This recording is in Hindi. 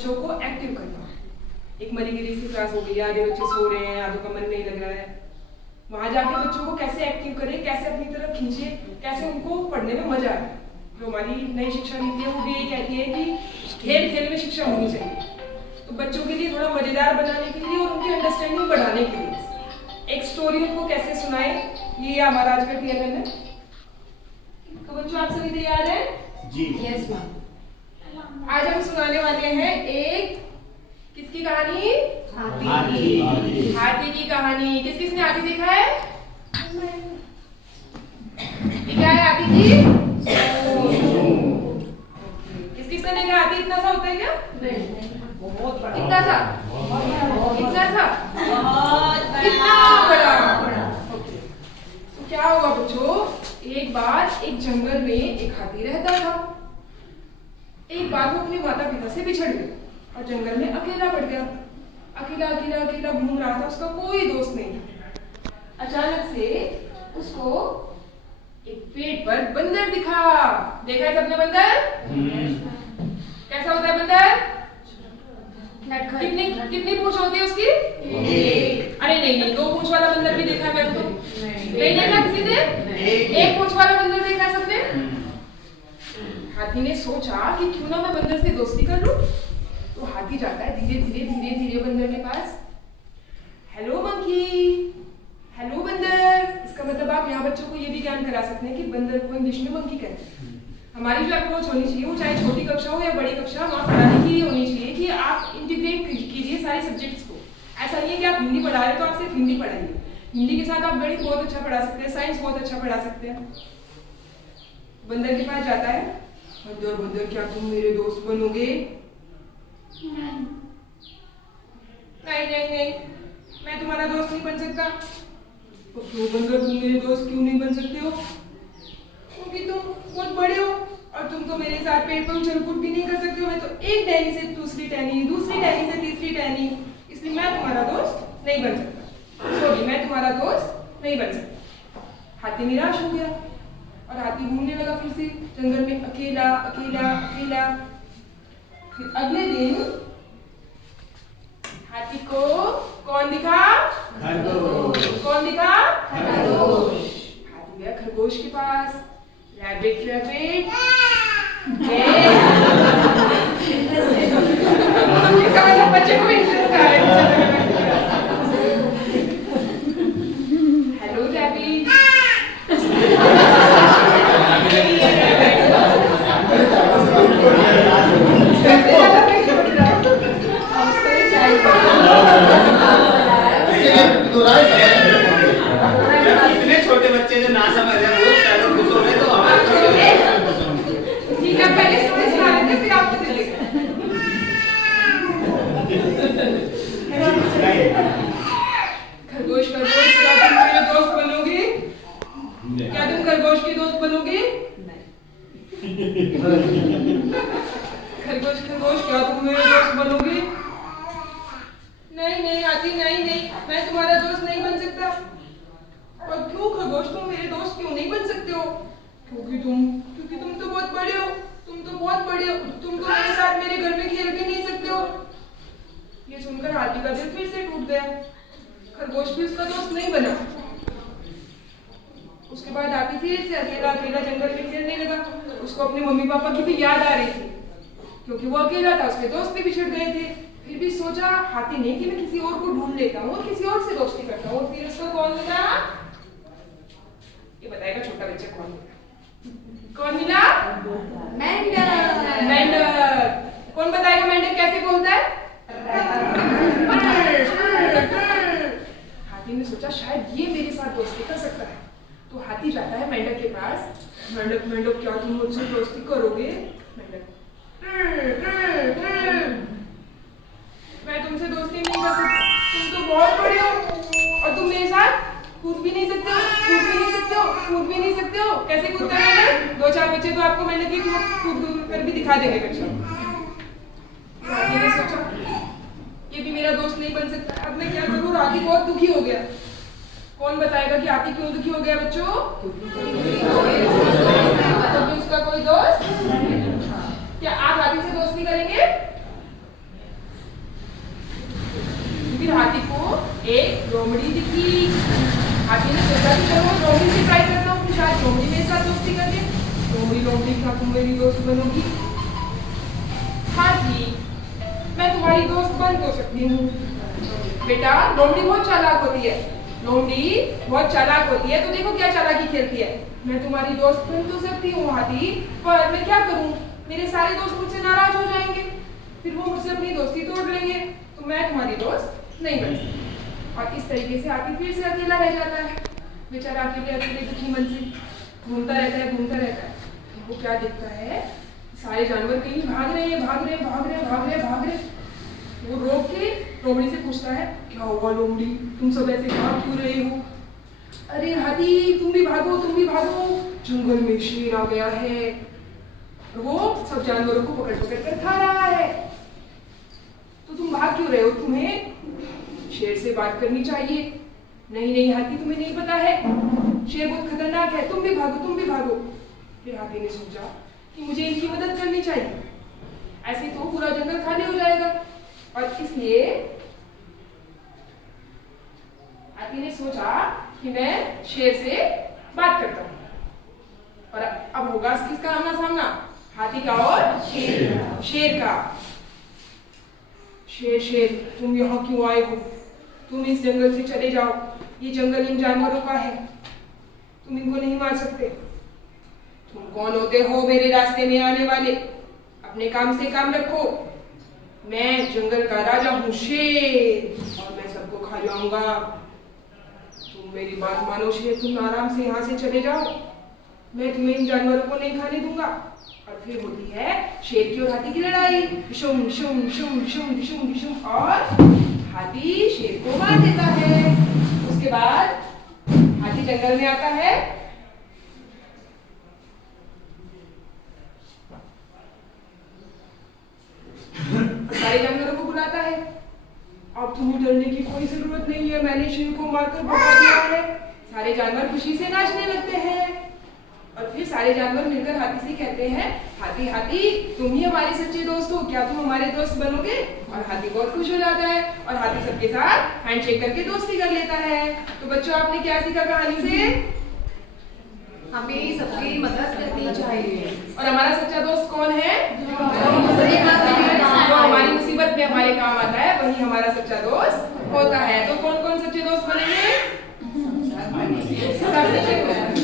बच्चों को एक्टिव करना। एक मनीगिरी की क्लास हो गई, आधे बच्चे सो रहे हैं, आधों का मन नहीं लग रहा है, वहां जाके बच्चों को कैसे एक्टिव करें, कैसे अपनी तरफ खींचे, कैसे उनको पढ़ने में मजा आए। जो हमारी नई शिक्षा नीति है वो भी यही कहती है कि खेल खेल में शिक्षा होनी चाहिए। तो बच्चों के लिए थोड़ा मजेदार बनाने के लिए और उनकी अंडरस्टैंडिंग बढ़ाने के लिए एक स्टोरी उनको कैसे सुनाए, ये हमारा आज का TLN है। तो बच्चों आप सभी तैयार हैं? जी यस मैम। आज हम सुनाने वाले हैं एक किसकी कहानी? हाथी की कहानी। किस किसने हाथी देखा है? ये क्या है हाथी जी? किस किसने देखा हाथी इतना सा होता है क्या? बहुत बड़ा। इतना सा? इतना सा? कितना बड़ा? तो क्या हुआ बच्चों, एक बार एक जंगल में एक हाथी रहता था। एक बार वो अपने माता पिता से बिछड़ गया और जंगल में अकेला पड़ गया। अकेला अकेला अकेला घूम रहा था, उसका कोई दोस्त नहीं था। अचानक से उसको एक पेड़ पर बंदर दिखा। देखा है सबने बंदर? कैसा होता है बंदर? कितनी पूंछ होती है उसकी? अरे नहीं, 2 पूंछ वाला बंदर भी देखा है मैंने तो। नहीं देखा किसी ने? एक पूंछ वाला बंदर देखा है सबने? हाथी ने सोचा कि क्यों ना मैं बंदर से दोस्ती कर लूं। तो हाथी जाता है धीरे धीरे धीरे धीरे बंदर के पास। हेलो मंकी, हेलो बंदर। इसका मतलब आप यहाँ बच्चों को ये भी ज्ञान करा सकते हैं कि बंदर को इंग्लिश में मंकी कहते हैं। हमारी जो अप्रोच होनी चाहिए वो चाहे छोटी कक्षा हो या बड़ी कक्षा, वहाँ पढ़ाने की ये होनी चाहिए कि आप इंटीग्रेट कीजिए सारे सब्जेक्ट्स को। ऐसा नहीं है कि आप हिंदी पढ़ा रहे तो आप सिर्फ हिंदी पढ़ाइए। हिंदी के साथ आप गणित बहुत अच्छा पढ़ा सकते हैं, साइंस बहुत अच्छा पढ़ा सकते हैं। बंदर के पास जाता है, बंदर बंदर क्या तुम मेरे दोस्त बनोगे? नहीं नहीं नहीं, मैं तुम्हारा दोस्त नहीं बन सकता। तो क्यों बंदर तुम मेरे दोस्त क्यों नहीं बन सकते हो? क्योंकि तुम बहुत बड़े हो और तुम तो मेरे साथ पेड़ पर उछल कूद भी नहीं कर सकते हो। मैं तो एक टहनी से दूसरी टहनी, दूसरी टहनी से तीसरी टहनी, इसलिए मैं तुम्हारा दोस्त नहीं बन सकता। सॉरी, मैं तुम्हारा दोस्त नहीं बन सकता। हाथी निराश हो गया और हाथी घूमने लगा फिर से जंगल में अकेला अकेला अकेला। फिर अगले दिन हाथी को कौन दिखा? खरगोश। कौन दिखा? खरगोश। हाथी गया खरगोश के पास। रैबिट रैबिट बच्चे को इंटरेस्ट आ रहा है। Hello rabbit. इतने छोटे बच्चे जो ना समझ रहे वो पहले खुश हो रहे तो हमारे खुश हो रहे। ठीक है, पहले स्टोरी सुना लेते हैं फिर आपको चलेगा। खरगोश खरगोश क्या तुम मेरे दोस्त बनोगे? क्या तुम खरगोश के दोस्त बनोगे? खरगोश खरगोश क्या तुम मेरे दोस्त बनोगे? नहीं नहीं हाथी, नहीं नहीं, मैं तुम्हारा दोस्त नहीं बन सकता। और क्यों खरगोश, तुम मेरे दोस्त क्यों नहीं बन सकते हो? क्योंकि तुम तो बहुत बड़े हो। तुम तो बहुत बड़े हो, तुम तो मेरे साथ मेरे घर में खेल भी नहीं सकते हो। ये सुनकर हाथी का दिल फिर से टूट गया। खरगोश भी उसका दोस्त नहीं बना। उसके बाद हाथी फिर से अकेला अकेला जंगल में खेलने लगा। उसको अपने मम्मी पापा की भी याद आ रही थी, क्योंकि वो अकेला था, उसके दोस्त भी बिछड़ गए थे। फिर भी सोचा हाथी ने कि मैं किसी और को ढूंढ लेता हूँ और किसी और से दोस्ती करता हूँ। और फिर उसको कौन मिला? ये बताएगा छोटा बच्चा कौन मिला? कौन मिला? मेंढक। मेंढक। कौन बताएगा मेंढक कैसे बोलता है? हाथी ने सोचा शायद ये मेरे साथ दोस्ती कर सकता है। तो हाथी जाता है मेंढक के पास। मेंढक मेंढक क्या तुम मुझसे दोस्ती करोगे? मेंढक मैं तुमसे दोस्ती नहीं कर सकता, तुम तो बहुत बड़े हो और तुम मेरे साथ कूद भी नहीं सकते हो, कूद भी नहीं सकते हो, कूद भी नहीं सकते हो। कैसे कूदता है मेंढक? 2-4 बच्चे तो आपको मेंढक की कूद कर भी दिखा देंगे कक्षा में। हाथी ने सोचा ये भी मेरा दोस्त नहीं बन सकता, अब मैं क्या करूं? हाथी बहुत दुखी हो गया। कौन बताएगा कि हाथी क्यों दुखी हो गया बच्चों? क्योंकि उसका कोई दोस्त। क्या आप हाथी से दोस्ती करेंगे? लोमड़ी मेरे साथ दोस्ती कर ले, लोमड़ी लोमड़ी का तुम मेरी दोस्त बनोगी। हाथी, मैं तुम्हारी दोस्त बन तो सकती हूँ बेटा। लोमड़ी बहुत चालाक होती है, लोमड़ी बहुत चालाक होती है, तो देखो क्या चालाकी खेलती है। मैं तुम्हारी दोस्त बन तो सकती हूँ हाथी, पर मैं क्या करूँ, मेरे सारे दोस्त मुझसे नाराज हो जाएंगे, फिर वो मुझसे अपनी दोस्ती तोड़ लेंगे, तो मैं तुम्हारी दोस्त नहीं बन सकती। और इस तरीके से हाथी फिर से अकेला रह जाता है। बेचारा अकेले अकेले दुखी मन से घूमता रहता है, घूमता रहता है। वो क्या देखता है, सारे जानवर कहीं भाग रहे हैं, भाग रहे हैं, भाग रहे हैं, भाग रहे हैं, भाग रहे हैं। वो रोक के लोमड़ी से पूछता है, क्या हुआ लोमड़ी, तुम सब ऐसे भाग क्यों रहे हो? अरे हाथी तुम भी भागो, तुम भी भागो, जंगल में शेर आ गया है, वो सब जानवरों को पकड़ पकड़ कर खा रहा है। तो तुम भाग क्यों रहे हो, तुम्हें शेर से बात करनी चाहिए। नहीं नहीं हाथी, तुम्हें नहीं पता है, शेर बहुत खतरनाक है, तुम भी भागो, तुम भी भागो। फिर हाथी ने सोचा कि मुझे इनकी मदद करनी चाहिए, ऐसे तो पूरा जंगल खाली हो जाएगा। और इसलिए हाथी ने सोचा कि मैं शेर से बात करता हूँ। और अब होगा किसका आमना सामना, हाथी का और शेर का। शेर शेर तुम यहाँ क्यों आए हो, तुम इस जंगल से चले जाओ, ये जंगल इन जानवरों का है, तुम इनको नहीं मार सकते। तुम कौन होते हो मेरे रास्ते में आने वाले, अपने काम से काम रखो। मैं जंगल का राजा हूँ शेर, और मैं सबको खा जाऊंगा। तुम मेरी बात मानो शेर, तुम आराम से यहाँ से चले जाओ, मैं तुम्हें इन जानवरों को नहीं खाने दूंगा। और फिर होती है शेर की और हाथी की लड़ाई, शुम शुम शुम शुम शुम शुम, और हाथी शेर को मार देता है। उसके बाद हाथी जंगल में आता है, सारे जानवरों को बुलाता है। अब तुम्हें डरने की कोई जरूरत नहीं है, मैंने शेर को मारकर भगा दिया है। सारे जानवर खुशी से नाचने लगते हैं। और फिर सारे जानवर मिलकर हाथी से कहते हैं, हाथी हाथी तुम ही हमारे सच्चे दोस्त हो, क्या तुम हमारे दोस्त बनोगे? और हाथी बहुत खुश हो जाता है, और हाथी सबके साथ हैंडशेक करके दोस्ती कर लेता है। तो बच्चों आपने क्या सीखा कहानी से? हमें सबकी मदद करनी चाहिए। और हमारा सच्चा दोस्त कौन है? जो हमारी मुसीबत में हमारे काम आता है, वही हमारा सच्चा दोस्त होता है। तो कौन कौन सच्चे दोस्त बनेंगे? सब सच्चे दोस्त।